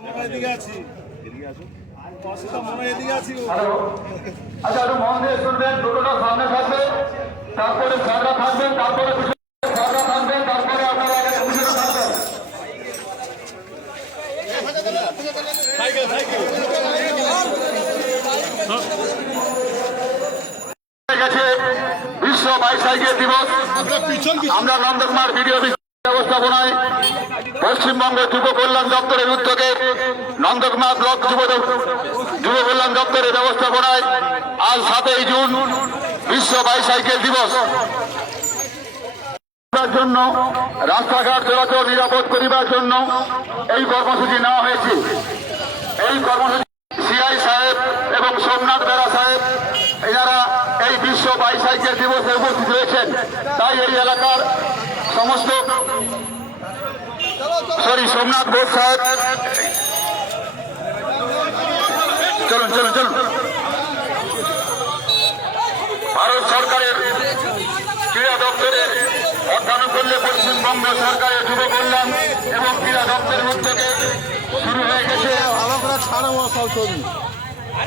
এদিকে আছি, এদিকে আছি। আচ্ছা, একটু মন দিয়ে শুনবেন। দুটোটা সামনে থাকবে, তারপরে স্যাররা থাকবেন, তারপরে স্যাররা থাকবেন, তারপরে আপনারা পিছনে থাকবেন। বিশ্ব বাইসাইকেল দিবস। আমরা নন্দকুমার ভিডিও ব্যবস্থাপনায় পশ্চিমবঙ্গ যুব কল্যাণ দপ্তরের উদ্যোগে নন্দকুমার ব্লক যুব কল্যাণ দপ্তরের ব্যবস্থাপনায় আজ 7ই জুন বিশ্ব বাইসাইকেল দিবস জন্য রাস্তাঘাট চলাচল নিরাপদ করিবার জন্য এই কর্মসূচি নেওয়া হয়েছে। এই কর্মসূচি সিআই সাহেব এবং সোমনাথ বেরা সাহেব এনারা এই বিশ্ব বাইসাইকেল দিবসে উপস্থিত রয়েছেন। তাই এই এলাকার সমস্ত সোমনাথ বোস সাহেব, চলুন চলুন চলুন। ভারত সরকারের ক্রীড়া দপ্তরের অর্থানুকূল্যে পশ্চিমবঙ্গ সরকারের যুব কল্যাণ এবং ক্রীড়া দপ্তরের উদ্যোগে শুরু হয়ে গেছে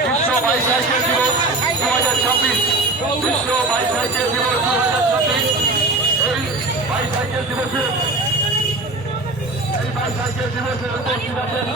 বিশ্ব বাইসাইকেল দিবস 2026। বিশ্ব বাইসাইকেল দিবস 2026। এই বাইসাইকেল দিবসে উপস্থিত আছেন